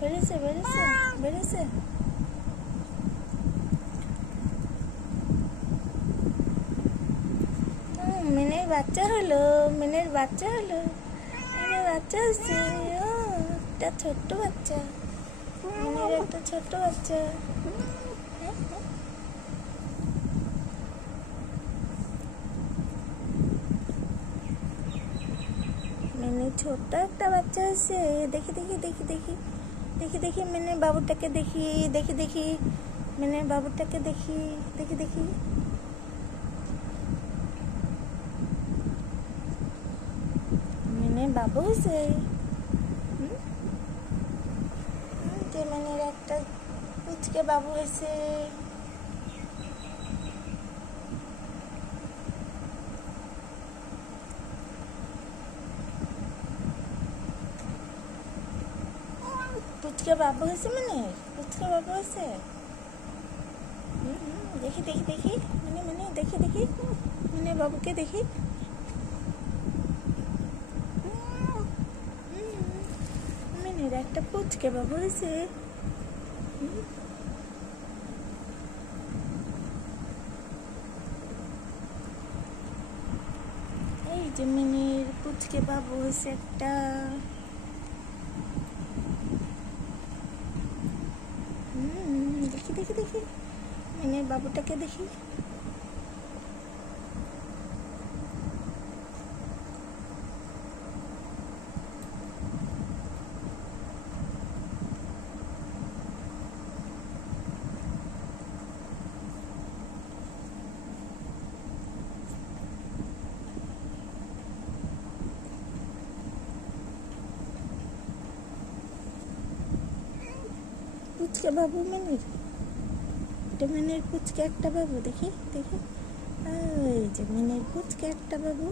বেড়েছে বেড়েছে বেড়েছে। মিনের বাচ্চা হলো, মিনের বাচ্চা হলো, মিনের বাচ্চা হচ্ছে। একটা ছোট্ট বাচ্চা, মিনের একটা ছোট্ট বাচ্চা। মিনের ছোট্ট একটা বাচ্চা হচ্ছে। দেখি দেখি দেখি দেখি দেখি দেখি মিনের বাবুটাকে দেখি, দেখি দেখি মিনের বাবুটাকে দেখি, দেখি দেখি। মিনের বাবু হয়েছে। যে মিনের একটা পুচকে বাবু হয়েছে। পুচকে বাবু হয়েছে, মিনের পুচকে বাবু হয়েছে। দেখি দেখি দেখি মানে মানে দেখি দেখি মিনের বাবুকে দেখি। মিনের একটা পুচকে বাবু হয়েছে। এই যে মিনের পুচকে বাবু হয়েছে একটা। দেখি দেখি দেখি মিনের বাবুটাকে দেখি। পুচকে বাবু মিনের, এটা মিনের পুচকে একটা বাবু। দেখি দেখি, ওই যে মিনের পুচকে একটা বাবু।